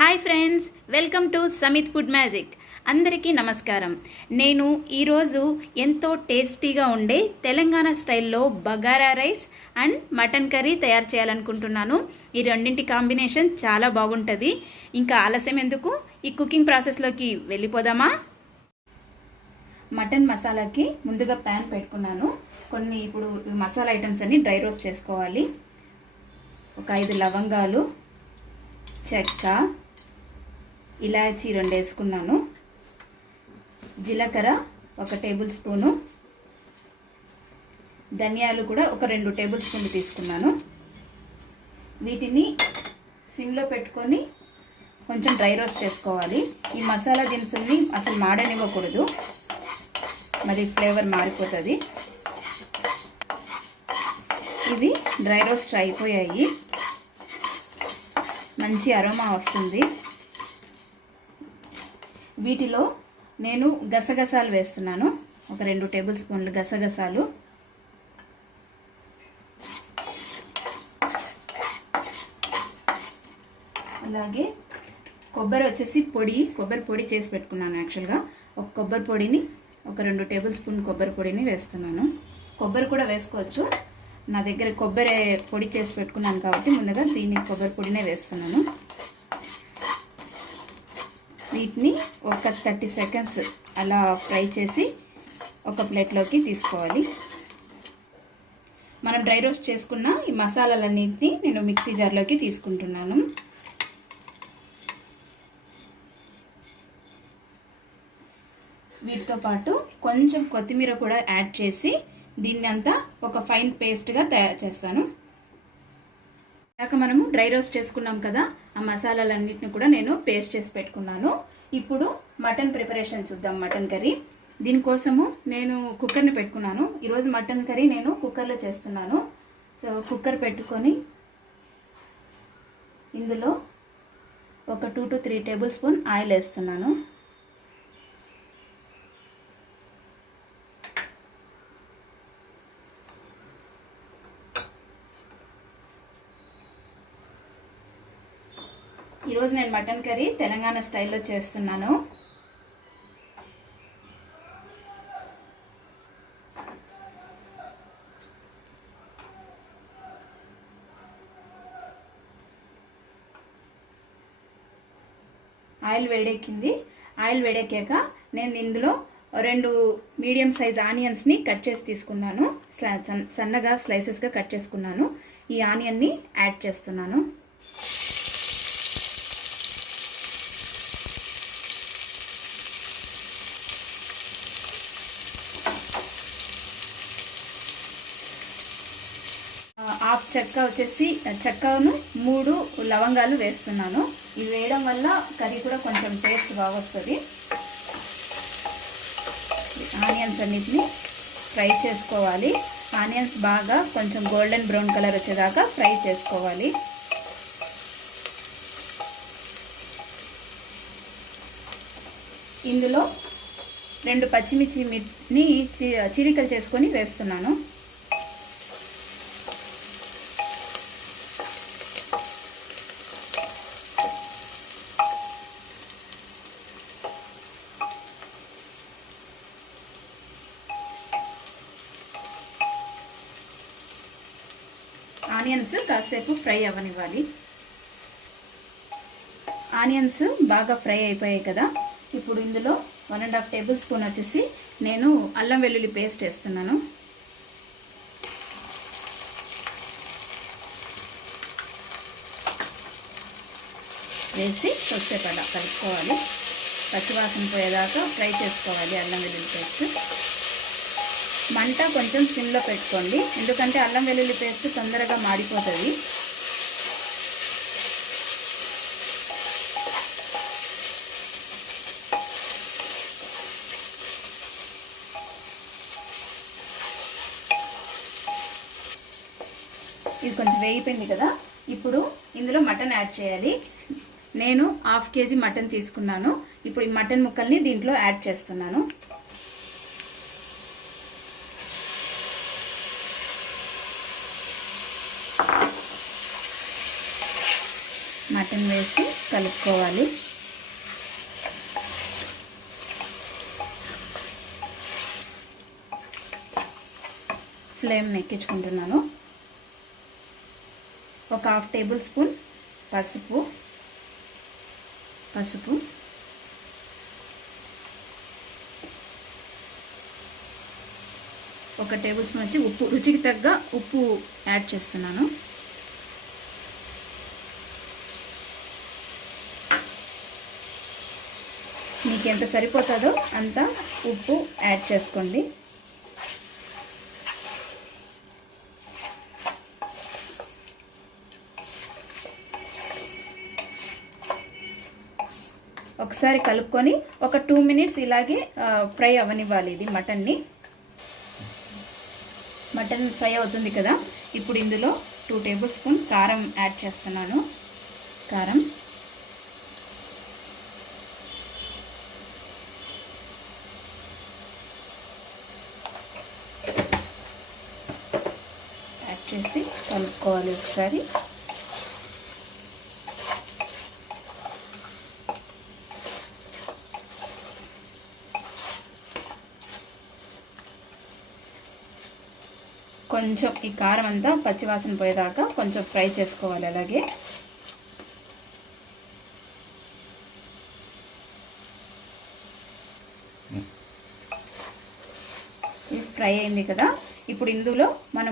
Hi friends, welcome to Samit food magic. అందరికీ నమస్కారం. నేను ఈరోజు ఎంతో టేస్టీగా ఉండే తెలంగాణ స్టైల్లో bagara rice and mutton curry తయారు చేయాలనుకుంటున్నాను. ఈ రెండింటి కాంబినేషన్ చాలా బాగుంటుంది. ఇంకా ఆలస్యం ఎందుకు, ఈ కుకింగ్ ప్రాసెస్లోకి వెళ్ళిపోదామా? మటన్ మసాలాకి ముందుగా ప్యాన్ పెట్టుకున్నాను. ఇప్పుడు మసాలా ఐటమ్స్ అన్ని డ్రై రోస్ట్ చేసుకోవాలి. ఒక 5 లవంగాలు, చెక్క, ఇలాచీ 2 వేసుకున్నాను. జీలకర్ర 1 టేబుల్ స్పూను, ధనియాలు కూడా ఒక 2 టేబుల్ స్పూన్లు తీసుకున్నాను. వీటిని సిమ్లో పెట్టుకొని కొంచెం డ్రై రోస్ట్ చేసుకోవాలి. ఈ మసాలా దినుసుల్ని అసలు మాడనివ్వకూడదు, మరి ఫ్లేవర్ మారిపోతుంది. ఇవి డ్రై రోస్ట్ అయిపోయాయి, మంచి అరోమా వస్తుంది. వీటిలో నేను గసగసాలు వేస్తున్నాను. ఒక 2 టేబుల్ స్పూన్లు గసగసాలు, అలాగే కొబ్బరి పొడి చేసి పెట్టుకున్నాను. యాక్చువల్గా ఒక కొబ్బరి పొడిని, ఒక 2 టేబుల్ స్పూన్ కొబ్బరి పొడిని వేస్తున్నాను. కొబ్బరి కూడా వేసుకోవచ్చు, నా దగ్గర కొబ్బరి పొడి చేసి పెట్టుకున్నాను కాబట్టి ముందుగా దీన్ని కొబ్బరి పొడినే వేస్తున్నాను. వీటిని ఒక 30 సెకండ్స్ అలా ఫ్రై చేసి ఒక ప్లేట్లోకి తీసుకోవాలి. మనం డ్రై రోస్ట్ చేసుకున్న ఈ మసాలాలన్నింటినీ నేను మిక్సీ జార్లోకి తీసుకుంటున్నాను. వీటితో పాటు కొంచెం కొత్తిమీర కూడా యాడ్ చేసి దీన్ని అంతా ఒక ఫైన్ పేస్ట్గా తయారు చేస్తాను. మనము డ్రై రోస్ట్ చేసుకున్నాం కదా, ఆ మసాలాలన్నింటిని కూడా నేను పేస్ట్ చేసి పెట్టుకున్నాను. ఇప్పుడు మటన్ ప్రిపరేషన్ చూద్దాం. మటన్ కర్రీ దీనికోసము నేను కుక్కర్ని పెట్టుకున్నాను. ఈరోజు మటన్ కర్రీ నేను కుక్కర్లో చేస్తున్నాను. సో కుక్కర్ పెట్టుకొని ఇందులో ఒక 2 to 3 టేబుల్ స్పూన్ ఆయిల్ వేస్తున్నాను. ఈరోజు నేను మటన్ కర్రీ తెలంగాణ స్టైల్లో చేస్తున్నాను. ఆయిల్ వేడెక్కింది. ఆయిల్ వేడెక్కాక నేను ఇందులో 2 మీడియం సైజ్ ఆనియన్స్ని కట్ చేసి తీసుకున్నాను. సన్నగా స్లైసెస్గా కట్ చేసుకున్నాను. ఈ ఆనియన్ని యాడ్ చేస్తున్నాను. హాఫ్ చెక్కను 3 లవంగాలు వేస్తున్నాను. ఇవి వేయడం వల్ల కర్రీ కూడా కొంచెం టేస్ట్ బాగా వస్తుంది. ఆనియన్స్ అన్నిటిని ఫ్రై చేసుకోవాలి. ఆనియన్స్ బాగా కొంచెం గోల్డెన్ బ్రౌన్ కలర్ వచ్చేదాకా ఫ్రై చేసుకోవాలి. ఇందులో 2 పచ్చిమిర్చిని చీలికలు చేసుకొని వేస్తున్నాను. ఆనియన్స్ కాసేపు ఫ్రై అవ్వనివ్వాలి. ఆనియన్స్ బాగా ఫ్రై అయిపోయాయి కదా, ఇప్పుడు ఇందులో 1.5 టేబుల్ స్పూన్ వచ్చేసి నేను అల్లం వెల్లుల్లి పేస్ట్ వేస్తున్నాను. వేసి కొద్దిసేపు అలా కలుపుకోవాలి. పచ్చివాసన పోయేదాకా ఫ్రై చేసుకోవాలి అల్లం వెల్లుల్లి పేస్ట్. మంట కొంచెం సిమ్లో పెట్టుకోండి, ఎందుకంటే అల్లం వెల్లుల్లి పేస్ట్ తొందరగా మాడిపోతుంది. ఇది కొంచెం వేగిపోయింది కదా, ఇప్పుడు ఇందులో మటన్ యాడ్ చేయాలి. నేను 1/2 కేజీ మటన్ తీసుకున్నాను. ఇప్పుడు ఈ మటన్ ముక్కల్ని దీంట్లో యాడ్ చేస్తున్నాను. మటన్ వేసి కలుపుకోవాలి. ఫ్లేమ్ ఎక్కించుకుంటున్నాను. ఒక 1/2 టేబుల్ స్పూన్ పసుపు, 1 టేబుల్ స్పూన్ వచ్చి ఉప్పు, రుచికి తగ్గ ఉప్పు యాడ్ చేస్తున్నాను. మీకు ఎంత సరిపోతుందో అంత ఉప్పు యాడ్ చేసుకోండి. ఒకసారి కలుపుకొని ఒక 2 మినిట్స్ ఇలాగే ఫ్రై అవ్వనివ్వాలి. ఇది మటన్ ఫ్రై అవుతుంది కదా. ఇప్పుడు ఇందులో 2 టేబుల్ స్పూన్ కారం యాడ్ చేస్తున్నాను. కారం యాడ్ చేసి కలుపుకోవాలి ఒకసారి. కొంచెం ఈ కారం అంతా పచ్చివాసన పోయేదాకా కొంచెం ఫ్రై చేసుకోవాలి. అలాగే ఫ్రై అయింది కదా. ఇప్పుడు ఇందులో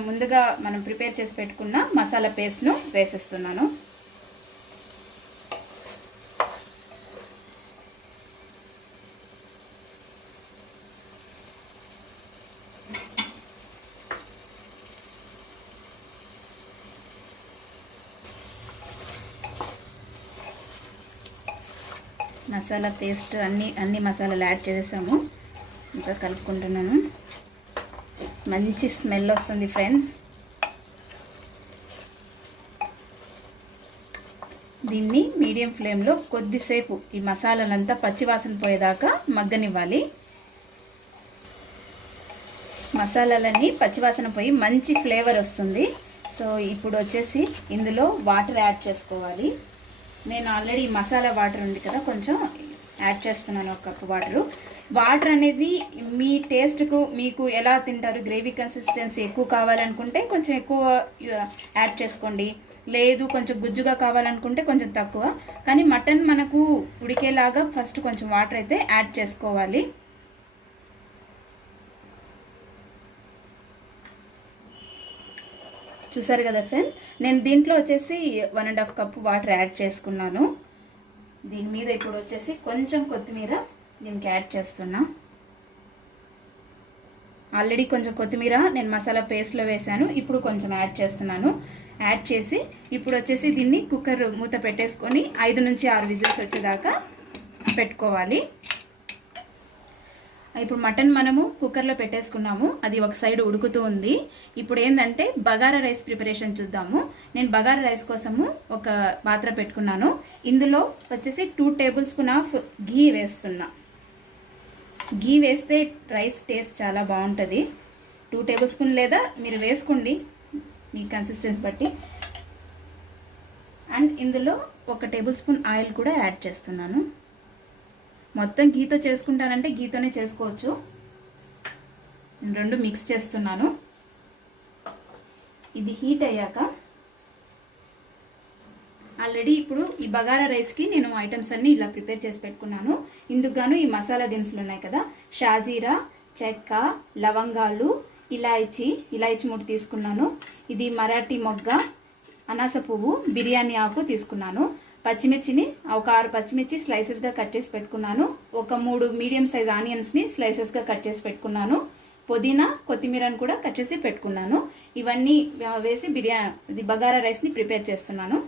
ముందుగా ప్రిపేర్ చేసి పెట్టుకున్న మసాలా పేస్ట్ను వేసేస్తున్నాను. మసాలా పేస్ట్ అన్ని మసాలాలు యాడ్ చేసేసాము. ఇంకా కలుపుకుంటున్నాను. మంచి స్మెల్ వస్తుంది ఫ్రెండ్స్. దీన్ని మీడియం ఫ్లేమ్లో కొద్దిసేపు ఈ మసాలాలంతా పచ్చివాసన పోయేదాకా మగ్గనివ్వాలి. మసాలాలన్నీ పచ్చివాసన పోయి మంచి ఫ్లేవర్ వస్తుంది. సో ఇప్పుడు వచ్చేసి ఇందులో వాటర్ యాడ్ చేసుకోవాలి. నేను ఆల్రెడీ మసాలా వాటర్ ఉంది కదా, కొంచెం యాడ్ చేస్తున్నాను. 1 కప్పు వాటర్ అనేది మీ టేస్ట్కు మీకు ఎలా తింటారు, గ్రేవీ కన్సిస్టెన్సీ ఎక్కువ కావాలనుకుంటే కొంచెం ఎక్కువ యాడ్ చేసుకోండి. లేదు కొంచెం గుజ్జుగా కావాలనుకుంటే కొంచెం తక్కువ. కానీ మటన్ మనకు ఉడికేలాగా ఫస్ట్ కొంచెం వాటర్ అయితే యాడ్ చేసుకోవాలి. చూసారు కదా ఫ్రెండ్, నేను దీంట్లో వచ్చేసి 1.5 కప్పు వాటర్ యాడ్ చేసుకున్నాను. దీని మీద ఇప్పుడు వచ్చేసి కొంచెం కొత్తిమీర దీనికి యాడ్ చేస్తున్నా. ఆల్రెడీ కొంచెం కొత్తిమీర నేను మసాలా పేస్ట్లో వేసాను. ఇప్పుడు కొంచెం యాడ్ చేస్తున్నాను. యాడ్ చేసి ఇప్పుడు వచ్చేసి దీన్ని కుక్కర్ మూత పెట్టేసుకొని 5 నుంచి 6 విజిల్స్ వచ్చేదాకా పెట్టుకోవాలి. ఇప్పుడు మటన్ మనము కుక్కర్లో పెట్టేసుకున్నాము. అది ఒక సైడ్ ఉడుకుతూ ఉంది. ఇప్పుడు ఏంటంటే బగారా రైస్ ప్రిపరేషన్ చూద్దాము. నేను బగారా రైస్ కోసము ఒక పాత్ర పెట్టుకున్నాను. ఇందులో వచ్చేసి 2 టేబుల్ స్పూన్ ఆఫ్ ఘీ వేస్తున్నా. ఘీ వేస్తే రైస్ టేస్ట్ చాలా బాగుంటుంది. 2 టేబుల్ స్పూన్ లేదా మీరు వేసుకోండి మీ కన్సిస్టెన్సీ బట్టి. అండ్ ఇందులో 1 టేబుల్ స్పూన్ ఆయిల్ కూడా యాడ్ చేస్తున్నాను. మొత్తం ఘీతో చేసుకుంటానంటే ఘీతోనే చేసుకోవచ్చు. నేను 2 మిక్స్ చేస్తున్నాను. ఇది హీట్ అయ్యాక ఆల్రెడీ ఇప్పుడు ఈ బగారా రైస్కి నేను ఐటమ్స్ అన్నీ ఇలా ప్రిపేర్ చేసి పెట్టుకున్నాను. ఇందుకు గాను ఈ మసాలా దినుసులు ఉన్నాయి కదా, షాజీరా, చెక్క, లవంగాలు, ఇలాయచీ 3 తీసుకున్నాను. ఇది మరాఠీ మొగ్గ, అనాస పువ్వు, బిర్యానీ ఆకు తీసుకున్నాను. పచ్చిమిర్చిని ఒక 6 పచ్చిమిర్చి స్లైసెస్గా కట్ చేసి పెట్టుకున్నాను. ఒక 3 మీడియం సైజ్ ఆనియన్స్ని స్లైసెస్గా కట్ చేసి పెట్టుకున్నాను. పుదీనా, కొత్తిమీరని కూడా కట్ చేసి పెట్టుకున్నాను. ఇవన్నీ వేసి ఇది బగారా రైస్ని ప్రిపేర్ చేస్తున్నాను.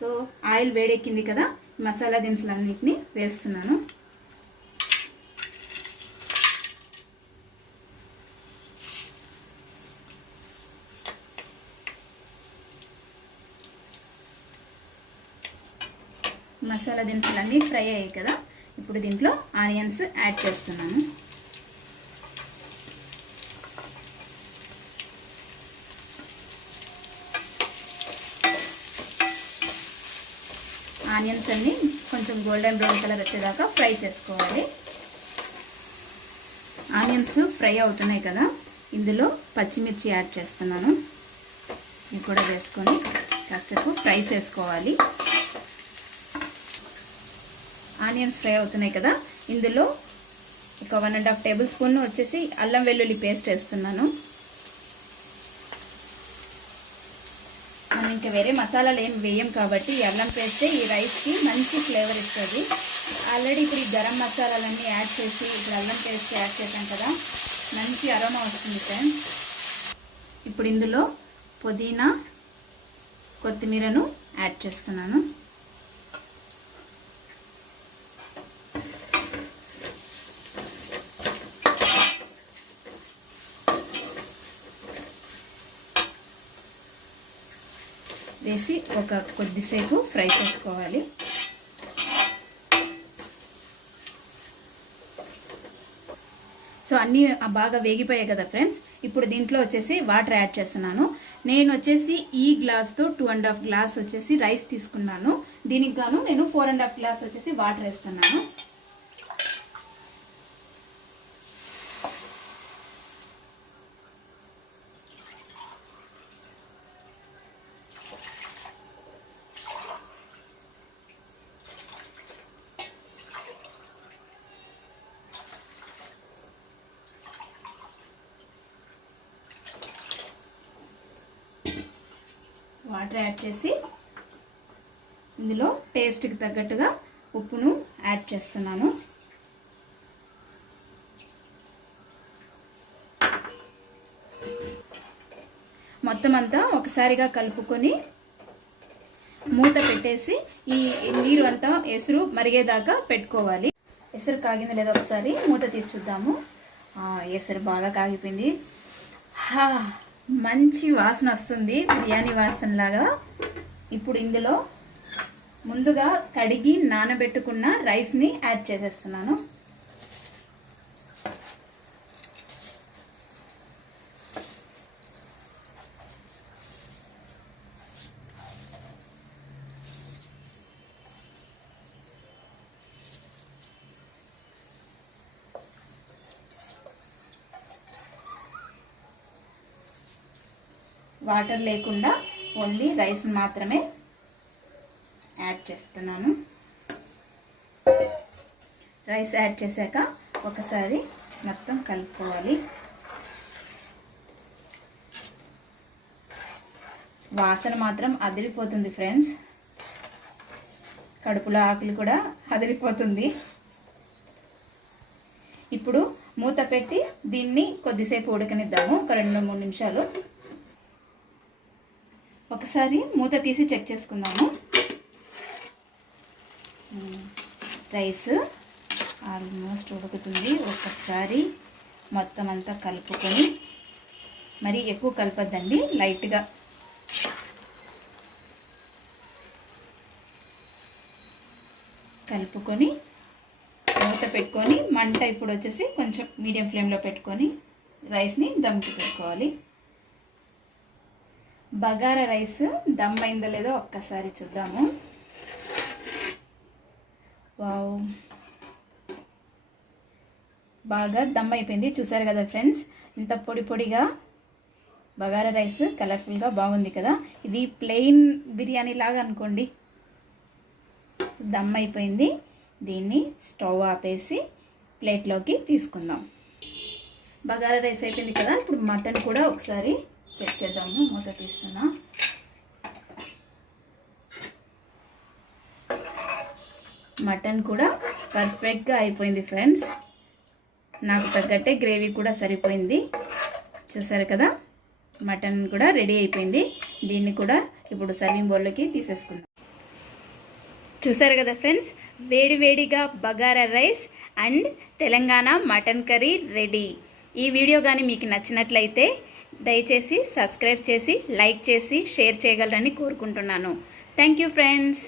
సో ఆయిల్ వేడెక్కింది కదా, మసాలా దినుసులన్నిటిని వేస్తున్నాను. మసాలా దినుసులన్నీ ఫ్రై అయ్యాయి కదా, ఇప్పుడు దీంట్లో ఆనియన్స్ యాడ్ చేస్తున్నాను. ఆనియన్స్ అన్నీ కొంచెం గోల్డెన్ బ్రౌన్ కలర్ వచ్చేదాకా ఫ్రై చేసుకోవాలి. ఆనియన్స్ ఫ్రై అవుతున్నాయి కదా, ఇందులో పచ్చిమిర్చి యాడ్ చేస్తున్నాను. ఇవి కూడా వేసుకొని కాసేపు ఫ్రై చేసుకోవాలి. ఆనియన్స్ ఫ్రై అవుతున్నాయి కదా, ఇందులో ఒక 1.5 టేబుల్ స్పూన్ వచ్చేసి అల్లం వెల్లుల్లి పేస్ట్ వేస్తున్నాను. మనం ఇంకా వేరే మసాలాలు ఏం వేయం కాబట్టి ఈ అల్లం పేస్టే ఈ రైస్కి మంచి ఫ్లేవర్ ఇస్తుంది. ఆల్రెడీ ఇప్పుడు ఈ గరం మసాలాలన్నీ యాడ్ చేసి ఇప్పుడు అల్లం పేస్ట్ యాడ్ చేసాం కదా, మంచి అరోమా వస్తుంది ఫ్రెండ్స్. ఇప్పుడు ఇందులో పుదీనా కొత్తిమీరను యాడ్ చేస్తున్నాను. వేసి ఒక కొద్దిసేపు ఫ్రై చేసుకోవాలి. సో అన్నీ బాగా వేగిపోయాయి కదా ఫ్రెండ్స్. ఇప్పుడు దీంట్లో వచ్చేసి వాటర్ యాడ్ చేస్తున్నాను. నేను వచ్చేసి ఈ గ్లాస్తో 2.5 గ్లాస్ వచ్చేసి రైస్ తీసుకున్నాను. దీనికి గాను నేను 4.5 గ్లాస్ వచ్చేసి వాటర్ వేస్తున్నాను. వాటర్ యాడ్ చేసి ఇందులో టేస్ట్కి తగ్గట్టుగా ఉప్పును యాడ్ చేస్తున్నాను. మొత్తం అంతా ఒకసారిగా కలుపుకొని మూత పెట్టేసి ఈ నీరు అంతా ఎసురు మరిగేదాకా పెట్టుకోవాలి. ఎసురు కాగింది లేదో ఒకసారి మూత తీసి చూద్దాము. ఎసురు బాగా కాగిపోయింది. మంచి వాసన వస్తుంది, బిర్యానీ వాసన లాగా. ఇప్పుడు ఇందులో ముందుగా కడిగి నానబెట్టుకున్న రైస్ని యాడ్ చేసేస్తున్నాను. వాటర్ లేకుండా ఓన్లీ రైస్ మాత్రమే యాడ్ చేస్తున్నాను. రైస్ యాడ్ చేశాక ఒకసారి మొత్తం కలుపుకోవాలి. వాసన మాత్రం అదిరిపోతుంది ఫ్రెండ్స్. కడుపులో ఆకలి కూడా అదిరిపోతుంది. ఇప్పుడు మూత పెట్టి దీన్ని కొద్దిసేపు ఉడకనిద్దాము, ఒక 2-3 నిమిషాలు. ఒకసారి మూత తీసి చెక్ చేసుకుందాము. రైస్ ఆల్మోస్ట్ ఉడుకుతుంది. ఒకసారి మొత్తం అంతా కలుపుకొని, మరి ఎక్కువ కలపద్దండి, లైట్గా కలుపుకొని మూత పెట్టుకొని మంట ఇప్పుడు వచ్చేసి కొంచెం మీడియం ఫ్లేమ్లో పెట్టుకొని రైస్ని దమ్కి పెట్టుకోవాలి. బగారా రైస్ దమ్ అయిందో లేదో ఒక్కసారి చూద్దాము. వావ్, బాగా దమ్ అయిపోయింది. చూసారు కదా ఫ్రెండ్స్, ఇంత పొడి పొడిగా బగారా రైస్ కలర్ఫుల్గా బాగుంది కదా. ఇది ప్లెయిన్ బిర్యానీ లాగా అనుకోండి. దమ్ అయిపోయింది. దీన్ని స్టవ్ ఆపేసి ప్లేట్లోకి తీసుకుందాం. బగారా రైస్ అయిపోయింది కదా. ఇప్పుడు మటన్ కూడా ఒకసారి చెక్ చేద్దాము. మూత తీస్తున్నా. మటన్ కూడా పర్ఫెక్ట్గా అయిపోయింది ఫ్రెండ్స్. నాకు తగ్గట్టే గ్రేవీ కూడా సరిపోయింది. చూసారు కదా, మటన్ కూడా రెడీ అయిపోయింది. దీన్ని కూడా ఇప్పుడు సర్వింగ్ బౌల్లోకి తీసేసుకుందాం. చూసారు కదా ఫ్రెండ్స్, వేడివేడిగా bagara rice and Telangana mutton curry ready. ఈ వీడియో కానీ మీకు నచ్చినట్లయితే దయచేసి సబ్స్క్రైబ్ చేసి, లైక్ చేసి, షేర్ చేయగలరని కోరుకుంటున్నాను. Thank you friends.